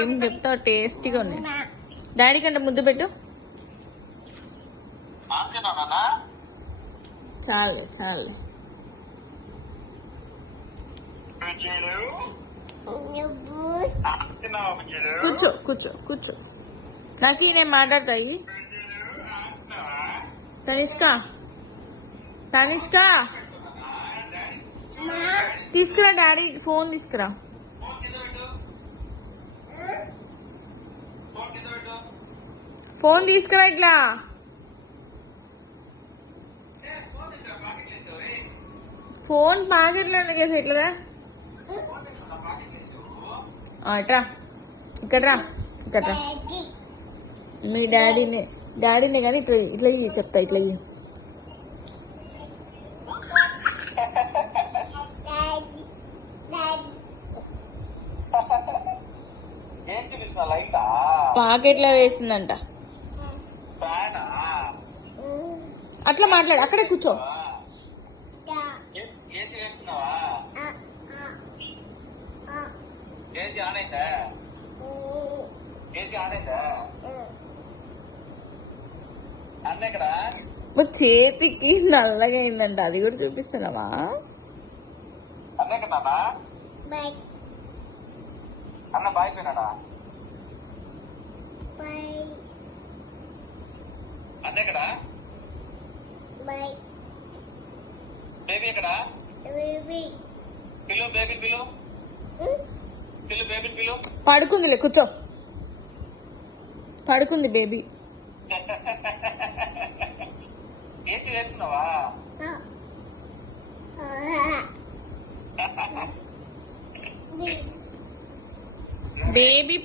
ఏం చెప్తావు? టేస్టీగా ఉన్నాయి. డాడీ కంటే ముద్దు పెట్టు. చాలే చాలే. కూర్చో కూర్చో కూర్చో. నాకు నేను మాట్లాడతాయి. తనిష్క తనిష్క తీసుకురా, డాడీ ఫోన్ తీసుకురా. ఫోన్ తీసుకురా. ఇట్లా ఫోన్ ప్యాకెట్లో ఎందుకేసి ఎట్లదా? ఇట్రా, ఇక్కడ రా, ఇక్కడ రా. మీ డాడీనే కానీ ఇట్లా ఇట్లా చెప్తా. ఇట్లా పాకెట్లో వేసిందంట. అట్లా మాట్లాడు, అక్కడే కూర్చో. చేతికి నల్లగా అయిందంట, అది కూడా చూపిస్తున్నావా? అన్న బాయ్ పోయినాడా? అన్న ఎక్కడా? బేబీ ఎక్కడా? పిలు బేబీ పిలు. పిలు బేబీ పిలు. పడుకుందిలే, కూర్చో. పడుకుంది బేబీ. ఏసీ వేసుకున్నావా? బేబీ